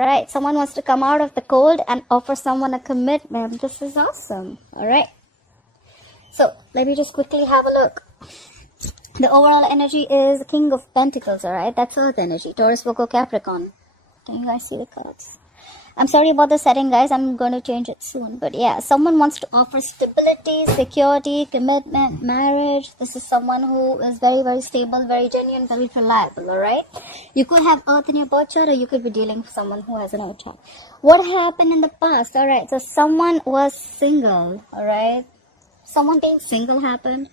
right, someone wants to come out of the cold and offer someone a commitment. This is awesome. All right. So let me just quickly have a look. The overall energy is King of Pentacles, all right? That's Earth energy. Taurus, Virgo, Capricorn. Can you guys see the cards? I'm sorry about the setting, guys. I'm going to change it soon. But yeah, someone wants to offer stability, security, commitment, marriage. This is someone who is very, very stable, very genuine, very reliable, all right? You could have Earth in your birth chart, or you could be dealing with someone who has an Earth chart. What happened in the past? All right, so someone was single, all right? Someone being single happened.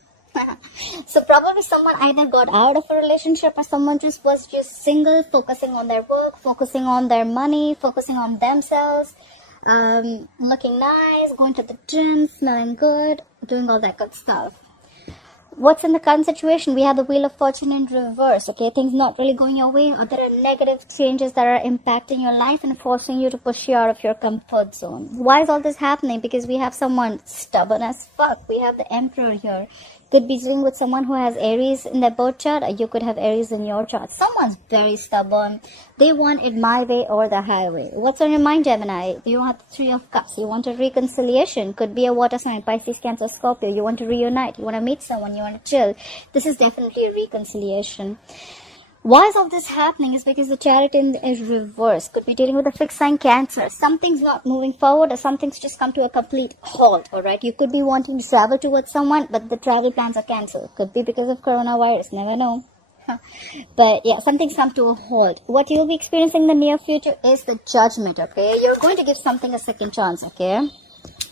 So probably someone either got out of a relationship, or someone was just single, focusing on their work, focusing on their money, focusing on themselves, looking nice, going to the gym, smelling good, doing all that good stuff. What's in the current situation? We have the Wheel of Fortune in reverse, okay? Things not really going your way, or there are negative changes that are impacting your life and forcing you to push you out of your comfort zone. Why is all this happening? Because we have someone stubborn as fuck. We have the Emperor here. Could be dealing with someone who has Aries in their birth chart, or you could have Aries in your chart. Someone's very stubborn. They want it my way or the highway. What's on your mind, Gemini? You have the Three of Cups. You want a reconciliation. Could be a water sign, Pisces, Cancer, Scorpio. You want to reunite. You want to meet someone. You want to chill. This is definitely a reconciliation. Why is all this happening? Is because the Chariot is reversed. Could be dealing with a fixed sign, Cancer. Something's not moving forward, or something's just come to a complete halt, alright? You could be wanting to travel towards someone, but the travel plans are cancelled. Could be because of coronavirus, never know. But yeah, something's come to a halt. What you'll be experiencing in the near future is the Judgment, okay? You're going to give something a second chance, okay?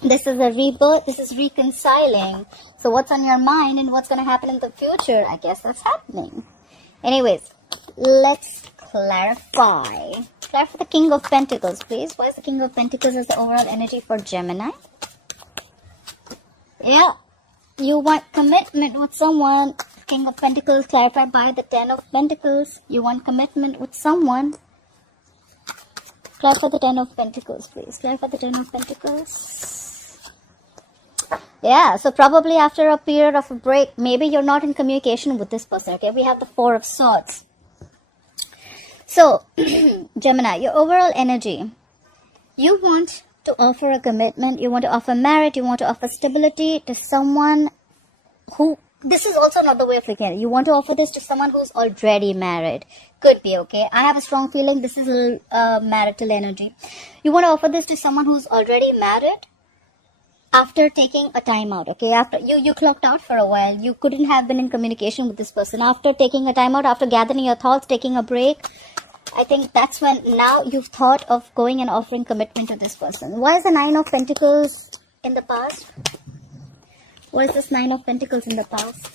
This is a rebirth. This is reconciling. So what's on your mind and what's going to happen in the future? I guess that's happening. Anyways, let's clarify. Clarify the King of Pentacles, please. Why is the King of Pentacles as the overall energy for Gemini? Yeah, you want commitment with someone. King of Pentacles clarified by the Ten of Pentacles. You want commitment with someone. Clarify the Ten of Pentacles, please. Clarify the Ten of Pentacles. Yeah, so probably after a period of a break, maybe you're not in communication with this person, okay? We have the Four of Swords. So, Gemini, your overall energy, you want to offer a commitment, you want to offer marriage, you want to offer stability to someone who, this is also another way of looking at it. You want to offer this to someone who's already married. Could be, okay? I have a strong feeling this is a marital energy. You want to offer this to someone who's already married, after taking a time out, okay? After you clocked out for a while, you couldn't have been in communication with this person. After taking a time out, after gathering your thoughts, taking a break, I think that's when now you've thought of going and offering commitment to this person. Why is the Nine of Pentacles in the past? What is this Nine of Pentacles in the past?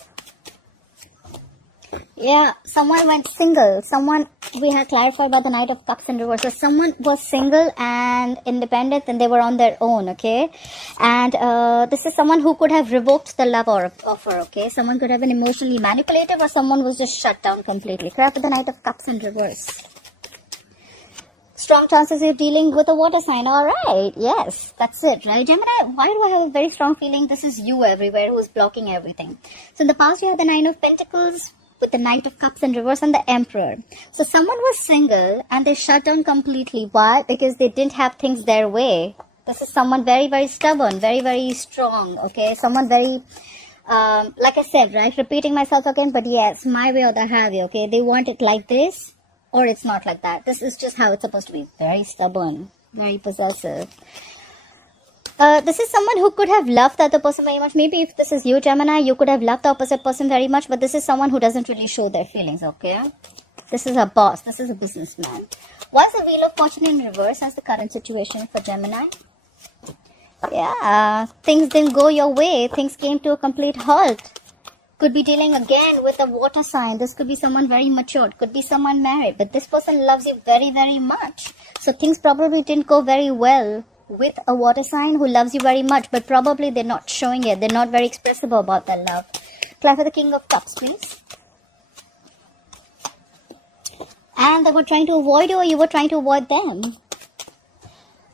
Yeah, someone went single. Someone, we have clarified by the Knight of Cups in reverse. So someone was single and independent and they were on their own, okay? And this is someone who could have revoked the love offer, okay? Someone could have been emotionally manipulative, or someone was just shut down completely. Clarify the Knight of Cups in reverse. Strong chances you're dealing with a water sign. All right, yes, that's it, right? Gemini, why do I have a very strong feeling this is you everywhere who's blocking everything? So in the past, you had the Nine of Pentacles with the Knight of Cups in reverse and the Emperor. So someone was single and they shut down completely. Why? Because they didn't have things their way. This is someone very, very stubborn, very, very strong, okay? Someone very, like I said, right? Repeating myself again, but yes, my way or the highway, okay? They want it like this, or it's not like that. This is just how it's supposed to be. Very stubborn, very possessive. This is someone who could have loved the other person very much. Maybe if this is you, Gemini, you could have loved the opposite person very much, but this is someone who doesn't really show their feelings, okay? This is a boss. This is a businessman. What's the Wheel of Fortune in reverse as the current situation for Gemini? Yeah, things didn't go your way. Things came to a complete halt. Could be dealing again with a water sign. This could be someone very matured. Could be someone married. But this person loves you very, very much. So things probably didn't go very well with a water sign who loves you very much, but probably they're not showing it. They're not very expressive about their love. Clarify the King of Cups, please. And they were trying to avoid you, or you were trying to avoid them.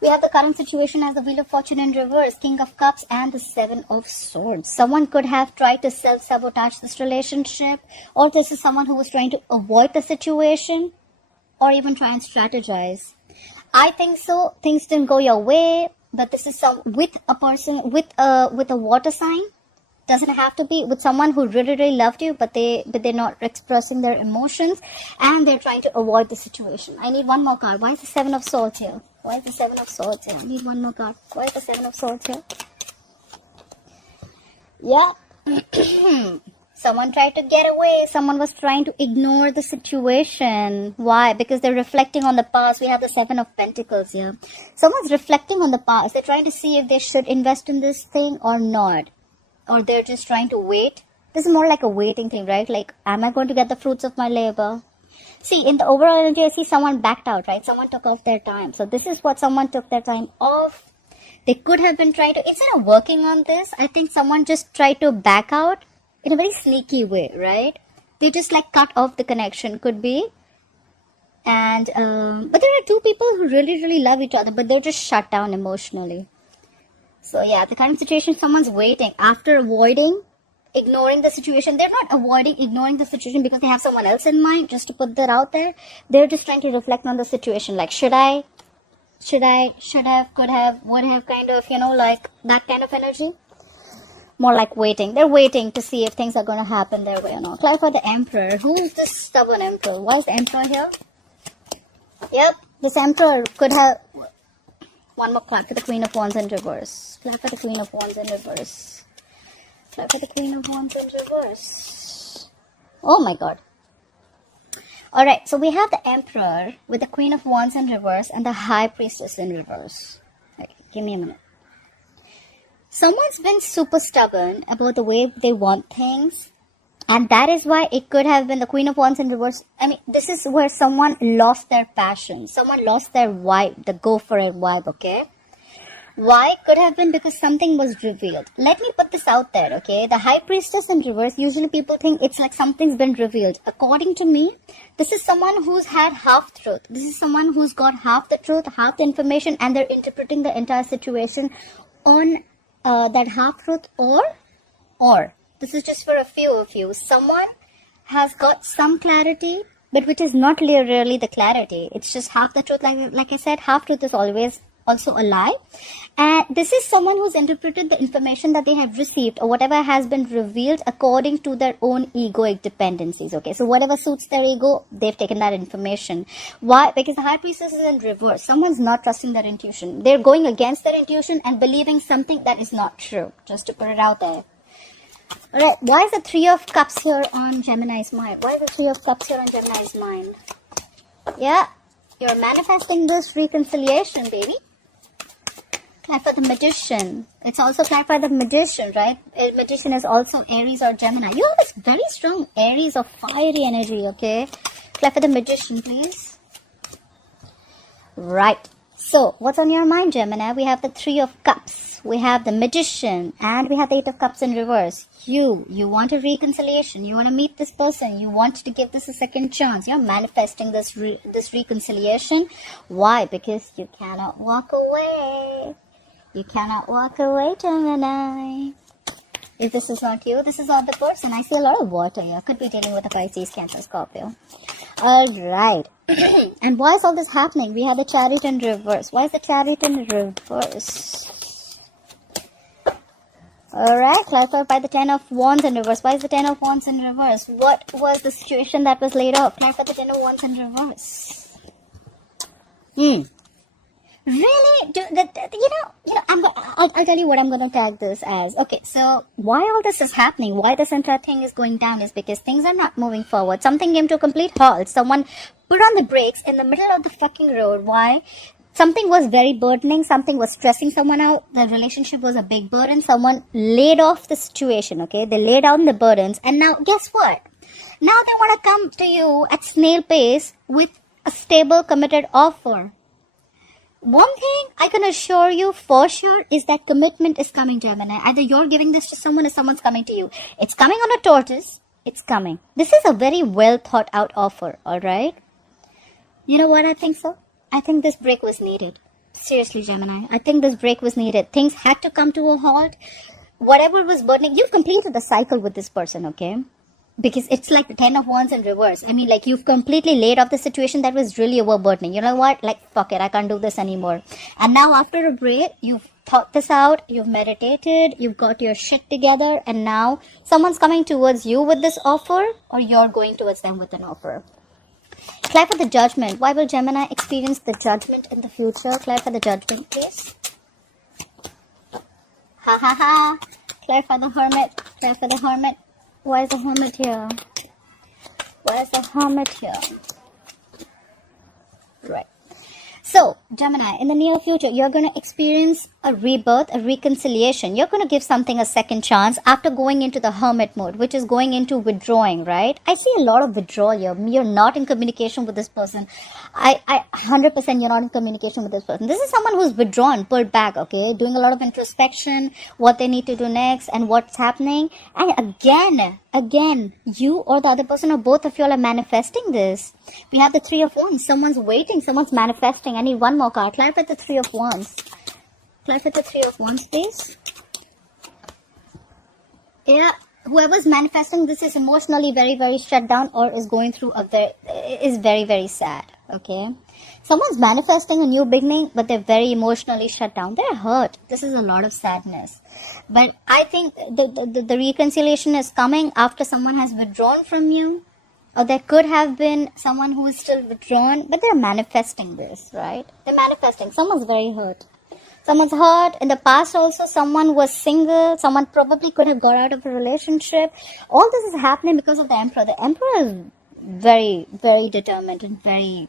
We have the current situation as the Wheel of Fortune in reverse, King of Cups and the Seven of Swords. Someone could have tried to self-sabotage this relationship, or this is someone who was trying to avoid the situation, or even try and strategize. I think so. Things didn't go your way, but this is some with a person with a water sign. Doesn't have to be with someone who really loved you, but they're not expressing their emotions, and they're trying to avoid the situation. I need one more card. Why is the Seven of Swords here? Why is the Seven of Swords here? I need one more card. Why is the Seven of Swords here? Yeah. Someone tried to get away. Someone was trying to ignore the situation. Why? Because they're reflecting on the past. We have the Seven of Pentacles here. Someone's reflecting on the past. They're trying to see if they should invest in this thing or not. Or they're just trying to wait. This is more like a waiting thing, right? Like, am I going to get the fruits of my labor? See, in the overall energy, I see someone backed out, right? Someone took off their time. So this is what someone took their time off. They could have been trying to, instead of working on this, I think someone just tried to back out in a very sneaky way, right? They just like cut off the connection, could be. And, but there are two people who really love each other, but they're just shut down emotionally. So yeah, the kind of situation, someone's waiting after avoiding, ignoring the situation. They're not avoiding, ignoring the situation because they have someone else in mind, just to put that out there. They're just trying to reflect on the situation. Like, should have, could have, would have, kind of, you know, like that kind of energy. More like waiting. They're waiting to see if things are going to happen their way or not. Clarify the Emperor. Who is this stubborn Emperor? Why is the Emperor here? Yep, this Emperor could have... One more clap for the Queen of Wands in reverse. Clap for the Queen of Wands in reverse. Clap for the Queen of Wands in reverse. Oh my God. Alright, so we have the Emperor with the Queen of Wands in reverse and the High Priestess in reverse. Right, give me a minute. Someone's been super stubborn about the way they want things. And that is why it could have been the Queen of Wands in reverse. I mean, this is where someone lost their passion. Someone lost their vibe, the go for it vibe, okay? Why? Could have been because something was revealed. Let me put this out there, okay? The High Priestess in reverse, usually people think it's like something's been revealed. According to me, this is someone who's had half truth. This is someone who's got half the truth, half the information, and they're interpreting the entire situation on that half truth or. This is just for a few of you. Someone has got some clarity, but which is not really the clarity. It's just half the truth. Like I said, half truth is always also a lie. And this is someone who's interpreted the information that they have received or whatever has been revealed according to their own egoic dependencies. Okay, so whatever suits their ego, they've taken that information. Why? Because the High Priestess is in reverse. Someone's not trusting their intuition. They're going against their intuition and believing something that is not true. Just to put it out there. Alright, why is the Three of Cups here on Gemini's mind? Why is the Three of Cups here on Gemini's mind? Yeah, you're manifesting this reconciliation, baby. Clarify the Magician. It's also clarify the Magician, right? A Magician is also Aries or Gemini. You have this very strong Aries or fiery energy, okay? Clarify the Magician, please. Right. So, what's on your mind, Gemini? We have the Three of Cups. We have the Magician. And we have the Eight of Cups in reverse. You want a reconciliation. You want to meet this person. You want to give this a second chance. You're manifesting this reconciliation. Why? Because you cannot walk away. You cannot walk away, Gemini. If this is not you, this is not the person. I see a lot of water here. Could be dealing with a Pisces, Cancer, Scorpio. Alright. And why is all this happening? We have the Chariot in reverse. Why is the Chariot in reverse? Alright, clarified by the Ten of Wands in reverse. Why is the Ten of Wands in reverse? What was the situation that was laid off? Clarified the Ten of Wands in reverse. Really? I'll tell you what I'm going to tag this as. Okay, so why all this is happening, why this entire thing is going down is because things are not moving forward. Something came to a complete halt. Someone put on the brakes in the middle of the fucking road. Why? Something was very burdening. Something was stressing someone out. The relationship was a big burden. Someone laid off the situation, okay? They laid down the burdens. And now, guess what? Now they want to come to you at snail pace with a stable, committed offer. One thing I can assure you for sure is that commitment is coming, Gemini. Either you're giving this to someone or someone's coming to you. It's coming on a tortoise. It's coming. This is a very well thought out offer, alright? You know what I think so? I think this break was needed. Seriously, Gemini. I think this break was needed. Things had to come to a halt. Whatever was burdening, you've completed the cycle with this person, okay? because it's like the 10 of wands in reverse. I mean, like, you've completely laid off the situation that was really overburdening. You know what? Like, fuck it, I can't do this anymore. And now after a break, you've thought this out, you've meditated, you've got your shit together, and now someone's coming towards you with this offer, or you're going towards them with an offer. Clarify the judgment. Why will Gemini experience the judgment in the future? Clarify the judgment, please. Ha ha ha. Clarify the hermit. Clarify the hermit. Why is the hermit here? Why is the hermit here? Right. So, Gemini, in the near future, you're going to experience a rebirth, a reconciliation. You're going to give something a second chance after going into the hermit mode, which is going into withdrawing, right? I see a lot of withdrawal here. You're not in communication with this person. I 100% you're not in communication with this person. This is someone who's withdrawn, pulled back, okay? Doing a lot of introspection, what they need to do next and what's happening. And again, you or the other person or both of you all are manifesting this. We have the Three of Wands. Someone's waiting, someone's manifesting. I need one more card. Clarify the Three of Wands. Clarify the Three of Wands, please. Yeah, whoever's manifesting this is emotionally very, very shut down or is going through is very, very sad. Okay, someone's manifesting a new beginning, but they're very emotionally shut down. They're hurt. This is a lot of sadness. But I think the reconciliation is coming after someone has withdrawn from you. Or there could have been someone who is still withdrawn, but they're manifesting this, right? They're manifesting. Someone's very hurt. Someone's hurt. In the past also, someone was single. Someone probably could have got out of a relationship. All this is happening because of the Emperor. The Emperor is very, very determined and very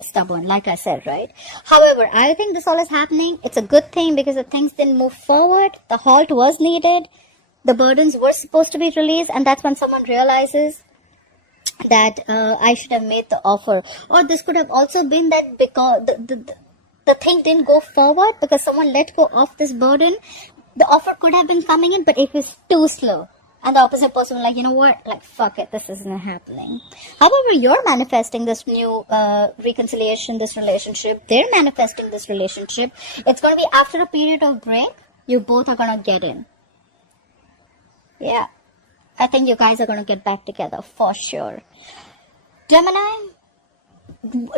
stubborn, like I said, right? However, I think this all is happening. It's a good thing because the things didn't move forward. The halt was needed. The burdens were supposed to be released. And that's when someone realizes that I should have made the offer. Or this could have also been that because the thing didn't go forward because someone let go of this burden. The offer could have been coming in, but it was too slow. And the opposite person was like, you know what? Like, fuck it, this isn't happening. However, you're manifesting this new reconciliation, this relationship. They're manifesting this relationship. It's going to be after a period of break. You both are going to get in. Yeah. I think you guys are going to get back together for sure. Gemini,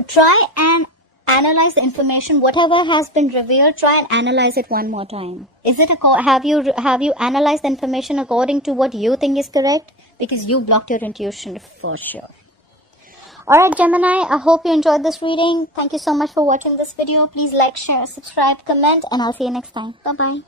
try and analyze the information. Whatever has been revealed, try and analyze it one more time. Is it have you analyzed the information according to what you think is correct? Because you blocked your intuition for sure. Alright, Gemini, I hope you enjoyed this reading. Thank you so much for watching this video. Please like, share, subscribe, comment, and I'll see you next time. Bye-bye.